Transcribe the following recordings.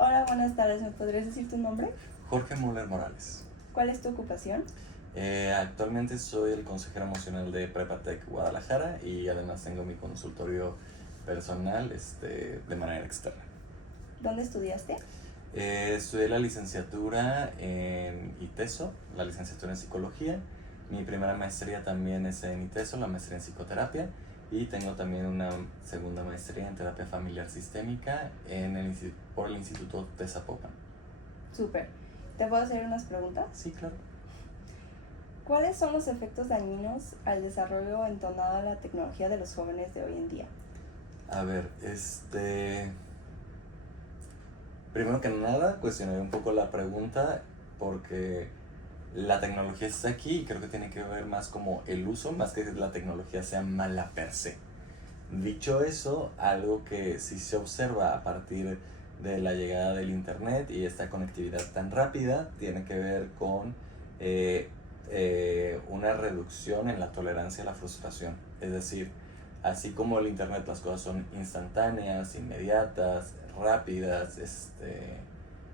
Hola, buenas tardes. ¿Me podrías decir tu nombre? Jorge Müller Morales. ¿Cuál es tu ocupación? Actualmente soy el consejero emocional de Prepatec Guadalajara y además tengo mi consultorio personal de manera externa. ¿Dónde estudiaste? Estudié la licenciatura en ITESO, la licenciatura en psicología. Mi primera maestría también es en ITESO, la maestría en psicoterapia. Y tengo también una segunda maestría en terapia familiar sistémica por el Instituto de Zapopan. Súper. ¿Te puedo hacer unas preguntas? Sí, claro. ¿Cuáles son los efectos dañinos al desarrollo entonado a la tecnología de los jóvenes de hoy en día? A ver, primero que nada, cuestionaré un poco la pregunta porque la tecnología está aquí y creo que tiene que ver más como el uso, más que la tecnología sea mala per se. Dicho eso, algo que sí se observa a partir de la llegada del internet y esta conectividad tan rápida tiene que ver con una reducción en la tolerancia a la frustración. Es decir, así como el internet las cosas son instantáneas, inmediatas, rápidas,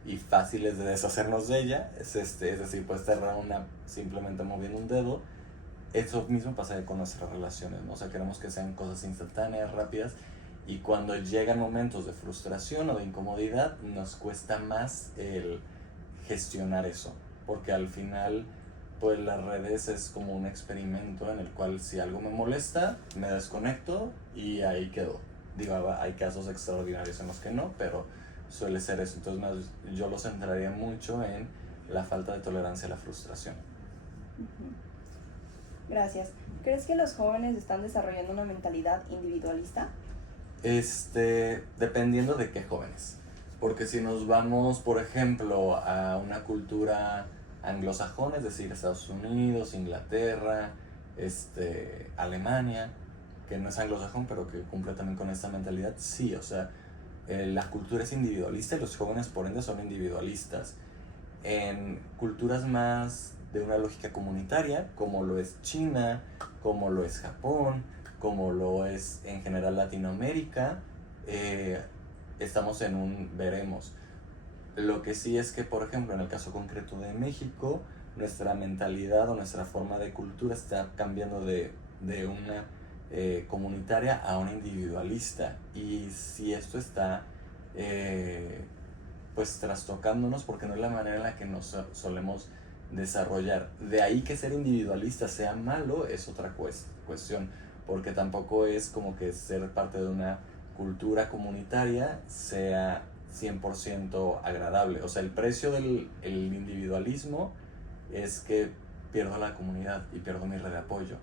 y fáciles de deshacernos de ella, es decir, puedes cerrar una simplemente moviendo un dedo. Eso mismo pasa con nuestras relaciones, ¿no? O sea, queremos que sean cosas instantáneas, rápidas, y cuando llegan momentos de frustración o de incomodidad, nos cuesta más el gestionar eso, porque al final, pues las redes es como un experimento en el cual si algo me molesta, me desconecto y ahí quedó. Digo, hay casos extraordinarios en los que no, pero suele ser eso. Entonces yo lo centraría mucho en la falta de tolerancia a la frustración. Gracias. ¿Crees que los jóvenes están desarrollando una mentalidad individualista? Dependiendo de qué jóvenes. Porque si nos vamos, por ejemplo, a una cultura anglosajona, es decir, Estados Unidos, Inglaterra, Alemania, que no es anglosajón, pero que cumple también con esta mentalidad, sí, o sea, la cultura es individualista y los jóvenes por ende son individualistas. En culturas más de una lógica comunitaria, como lo es China, como lo es Japón, como lo es en general Latinoamérica, estamos en un veremos. Lo que sí es que, por ejemplo, en el caso concreto de México, nuestra mentalidad o nuestra forma de cultura está cambiando de una comunitaria a una individualista. Y si esto está pues trastocándonos porque no es la manera en la que nos solemos desarrollar. De ahí que ser individualista sea malo es otra cuestión, porque tampoco es como que ser parte de una cultura comunitaria sea 100% agradable. O sea, el precio del individualismo es que pierdo la comunidad y pierdo mi red de apoyo.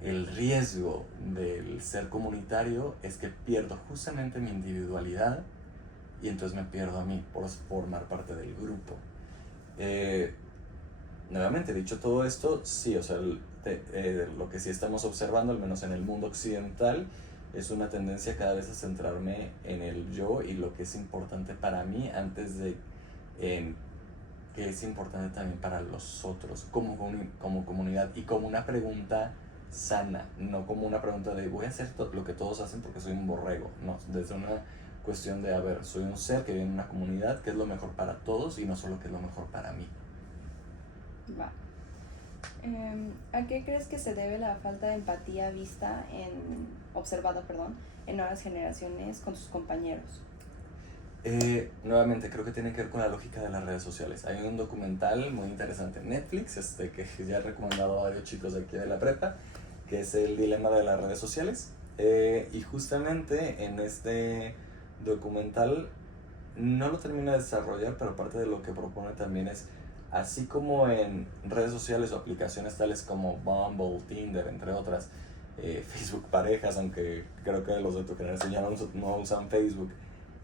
El riesgo del ser comunitario es que pierdo justamente mi individualidad y entonces me pierdo a mí por formar parte del grupo. Nuevamente, dicho todo esto, sí, o sea, lo que sí estamos observando, al menos en el mundo occidental, es una tendencia cada vez a centrarme en el yo y lo que es importante para mí antes de que es importante también para los otros, como comunidad y como una pregunta sana, no como una pregunta de voy a hacer lo que todos hacen porque soy un borrego, no, desde una cuestión de, a ver, soy un ser que vive en una comunidad, que es lo mejor para todos y no solo que es lo mejor para mí. Va. ¿A qué crees que se debe la falta de empatía observada en nuevas generaciones con sus compañeros? Nuevamente, creo que tiene que ver con la lógica de las redes sociales. Hay un documental muy interesante en Netflix, que ya he recomendado a varios chicos de aquí de la prepa, que es el dilema de las redes sociales. Y justamente en este documental no lo termina de desarrollar, pero parte de lo que propone también es, así como en redes sociales o aplicaciones tales como Bumble, Tinder, entre otras, Facebook Parejas, aunque creo que los de tu generación ya no usan Facebook,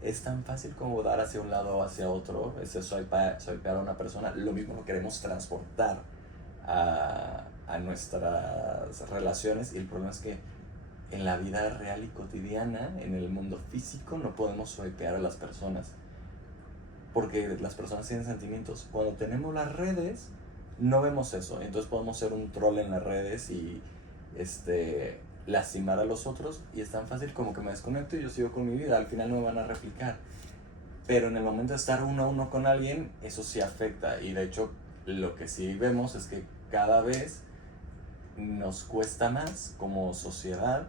es tan fácil como dar hacia un lado o hacia otro, swipear a una persona, lo mismo lo queremos transportar a nuestras relaciones, y el problema es que en la vida real y cotidiana, en el mundo físico, no podemos swipear a las personas porque las personas tienen sentimientos. Cuando tenemos las redes no vemos eso, entonces podemos ser un troll en las redes y lastimar a los otros, y es tan fácil como que me desconecto y yo sigo con mi vida, al final no me van a replicar. pero en el momento de estar uno a uno con alguien, eso sí afecta. Y de hecho, lo que sí vemos es que cada vez nos cuesta más como sociedad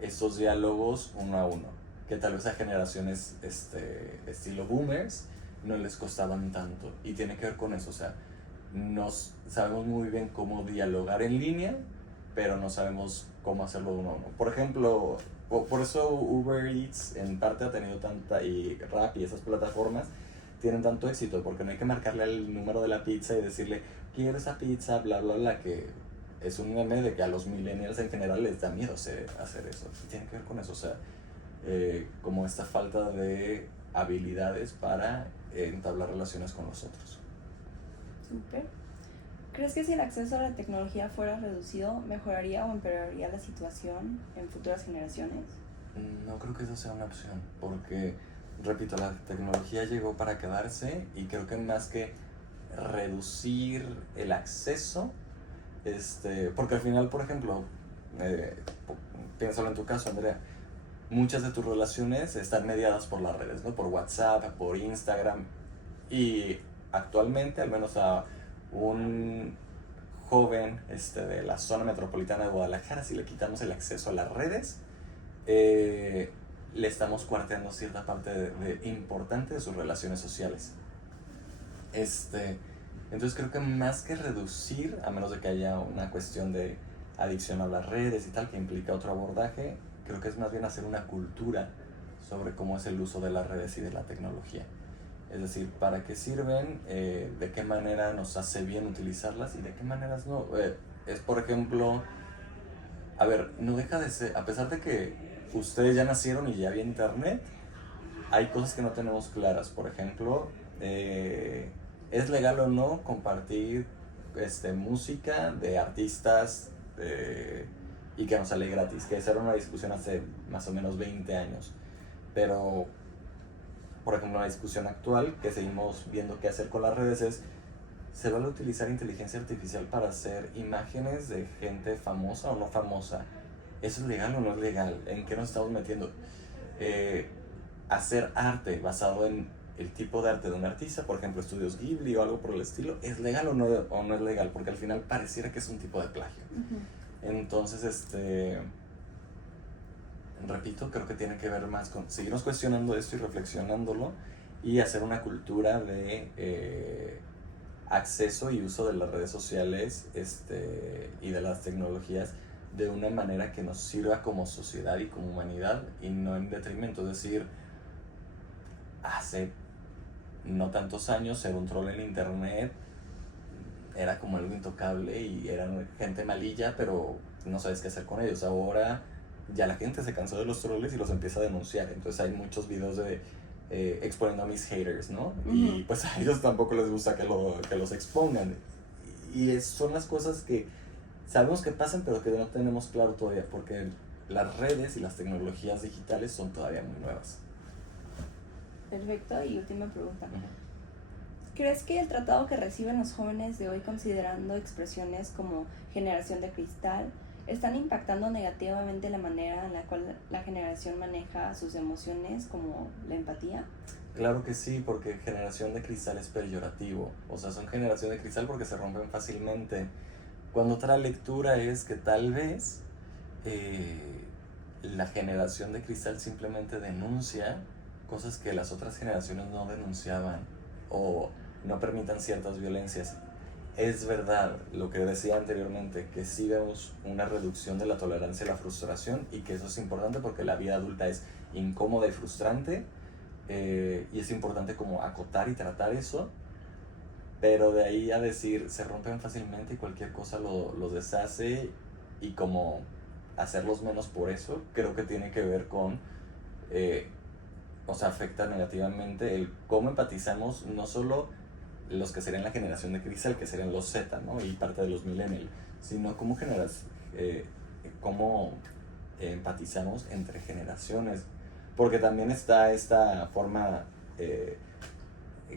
esos diálogos uno a uno, que tal vez a generaciones estilo boomers no les costaban tanto, y tiene que ver con eso, o sea, nos sabemos muy bien cómo dialogar en línea, pero no sabemos cómo hacerlo uno a uno. Por ejemplo, por eso Uber Eats en parte ha tenido tanta, y Rappi y esas plataformas tienen tanto éxito, porque no hay que marcarle el número de la pizza y decirle quiero esa pizza, bla bla bla, que es un meme de que a los millennials en general les da miedo hacer eso. Y tiene que ver con eso, o sea, como esta falta de habilidades para entablar relaciones con los otros. Súper. ¿Crees que si el acceso a la tecnología fuera reducido, mejoraría o empeoraría la situación en futuras generaciones? No creo que eso sea una opción, porque, repito, la tecnología llegó para quedarse, y creo que más que reducir el acceso, porque al final, por ejemplo, piénsalo en tu caso, Andrea, muchas de tus relaciones están mediadas por las redes, ¿no? Por WhatsApp, por Instagram, y actualmente, al menos a un joven de la zona metropolitana de Guadalajara, si le quitamos el acceso a las redes, le estamos cuarteando cierta parte importante de sus relaciones sociales. Entonces creo que más que reducir, a menos de que haya una cuestión de adicción a las redes y tal, que implica otro abordaje, creo que es más bien hacer una cultura sobre cómo es el uso de las redes y de la tecnología. Es decir, para qué sirven, de qué manera nos hace bien utilizarlas y de qué maneras no. Es, por ejemplo, a ver, no deja de ser, a pesar de que ustedes ya nacieron y ya había internet, hay cosas que no tenemos claras. Por ejemplo, ¿es legal o no compartir música de artistas y que nos sale gratis? Que esa era una discusión hace más o menos 20 años. Pero, por ejemplo, la discusión actual que seguimos viendo qué hacer con las redes es: ¿se vale utilizar inteligencia artificial para hacer imágenes de gente famosa o no famosa? ¿Eso es legal o no es legal? ¿En qué nos estamos metiendo? Hacer arte basado en el tipo de arte de un artista, por ejemplo, estudios Ghibli o algo por el estilo, ¿es legal o no es legal? Porque al final pareciera que es un tipo de plagio. Uh-huh. Entonces, repito, creo que tiene que ver más con seguirnos cuestionando esto y reflexionándolo, y hacer una cultura de acceso y uso de las redes sociales y de las tecnologías de una manera que nos sirva como sociedad y como humanidad, y no en detrimento. Es decir, hace no tantos años ser un troll en internet era como algo intocable y eran gente malilla, pero no sabes qué hacer con ellos. Ahora ya la gente se cansó de los trolls y los empieza a denunciar. Entonces hay muchos videos de exponiendo a mis haters, ¿no? Uh-huh. Y pues a ellos tampoco les gusta que los expongan. Y son las cosas que sabemos que pasan, pero que no tenemos claro todavía, porque las redes y las tecnologías digitales son todavía muy nuevas. Perfecto, y última pregunta. Uh-huh. ¿Crees que el tratado que reciben los jóvenes de hoy, considerando expresiones como generación de cristal, están impactando negativamente la manera en la cual la generación maneja sus emociones, como la empatía? Claro que sí, porque generación de cristal es peyorativo. O sea, son generación de cristal porque se rompen fácilmente. Cuando otra lectura es que tal vez la generación de cristal simplemente denuncia cosas que las otras generaciones no denunciaban, o no permitan ciertas violencias. Es verdad lo que decía anteriormente, que sí vemos una reducción de la tolerancia a la frustración, y que eso es importante porque la vida adulta es incómoda y frustrante, y es importante como acotar y tratar eso, pero de ahí a decir se rompen fácilmente y cualquier cosa los deshace, y como hacerlos menos por eso, creo que tiene que ver con o sea, afecta negativamente el cómo empatizamos, no solo los que serían la generación de cristal, que serían los Z, ¿no? Y parte de los millennials, sino cómo empatizamos entre generaciones, porque también está esta forma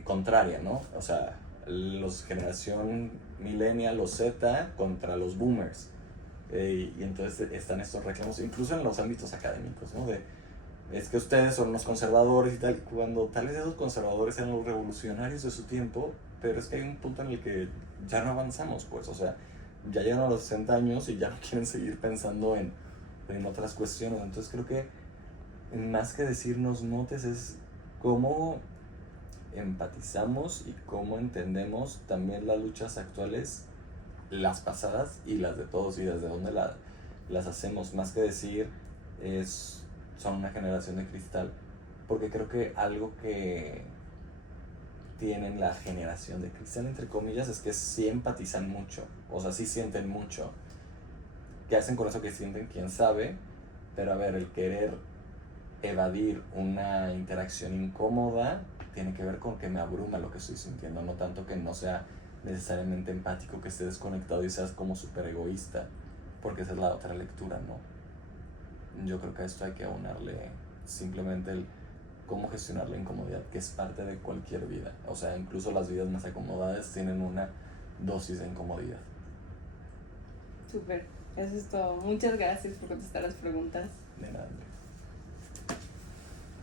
contraria, ¿no? O sea, los generación millennial, los Z contra los boomers, y entonces están estos reclamos, incluso en los ámbitos académicos, ¿no? es que ustedes son los conservadores y tal, cuando tal vez esos conservadores eran los revolucionarios de su tiempo, pero es que hay un punto en el que ya no avanzamos, pues, o sea, ya llegan a los 60 años y ya no quieren seguir pensando en otras cuestiones. Entonces creo que más que decirnos motes es cómo empatizamos y cómo entendemos también las luchas actuales, las pasadas y las de todos, y desde dónde las hacemos, más que decir son una generación de cristal, porque creo que algo que tienen la generación de cristal, entre comillas, es que sí empatizan mucho, o sea, sí sienten mucho. ¿Qué hacen con eso que sienten? ¿Quién sabe? Pero a ver, el querer evadir una interacción incómoda tiene que ver con que me abruma lo que estoy sintiendo, no tanto que no sea necesariamente empático, que esté desconectado y seas como súper egoísta, porque esa es la otra lectura, ¿no? Yo creo que a esto hay que aunarle simplemente el cómo gestionar la incomodidad, que es parte de cualquier vida. O sea, incluso las vidas más acomodadas tienen una dosis de incomodidad. Súper, eso es todo. Muchas gracias por contestar las preguntas. De nada.